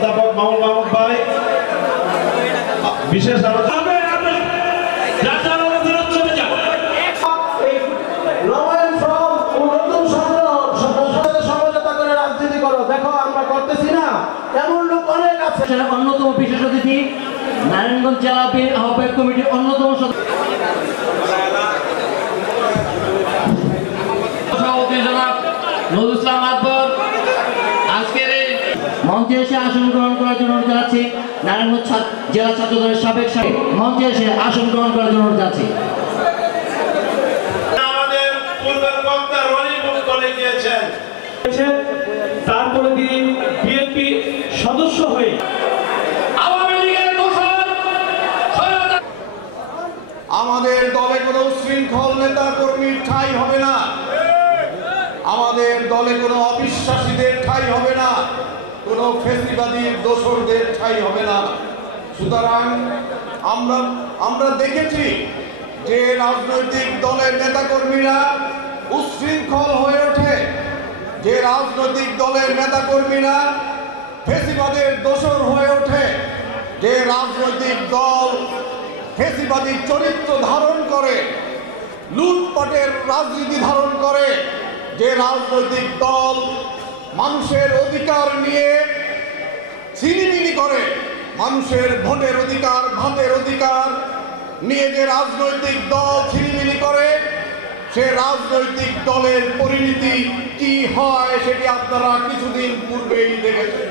অধ্যাপক মামুন মাহমুদ ভাই বিশেষ আলোচনা অন্যতম বিশেষ অতিথি নারায়ণগঞ্জ জেলা আহ্বায়ক কমিটির অন্যতম সভাপতি জনাব নজরুল ইসলাম আকবর আজকের মঞ্চে এসে আসন গ্রহণ করার জন্য অনুরোধ জানাচ্ছি। নারায়ণগঞ্জ জেলা ছাত্র দলের সাবেক মঞ্চে এসে আসন গ্রহণ করার জন্য অনুরোধ জানাচ্ছি। আমাদের পূর্বের বক্তা রনি বলে গিয়েছেন, তারপরে তিনি বিএনপি সদস্য হয়ে আমাদের দলে কোনো উচ্ছৃঙ্খল নেতা কর্মীর ঠাঁই হবে না, আমাদের দলে কোনো অবিশ্বাসীদের ঠাঁই হবে না, কোনো ফেসিবাদীর দোসরদের ঠাঁই হবে না। সুতরাং আমরা দেখেছি যে রাজনৈতিক দলের নেতাকর্মীরা উচ্ছৃঙ্খল হয়ে ওঠে, যে রাজনৈতিক দলের নেতাকর্মীরা ফেসিবাদের দোসর হয়ে ওঠে, যে রাজনৈতিক দল ফেসিবাদী চরিত্র ধারণ করে, লুটপাটের রাজনীতি ধারণ করে, যে রাজনৈতিক দল মানুষের অধিকার নিয়ে ছিনিমিনি করে, মানুষের ভোটের অধিকার ভাতের অধিকার নিয়ে যে রাজনৈতিক দল ছিনিমিনি করে, সে রাজনৈতিক দলের পরিণতি কি হয় সেটি আপনারা কিছুদিন পূর্বেই দেখেছেন।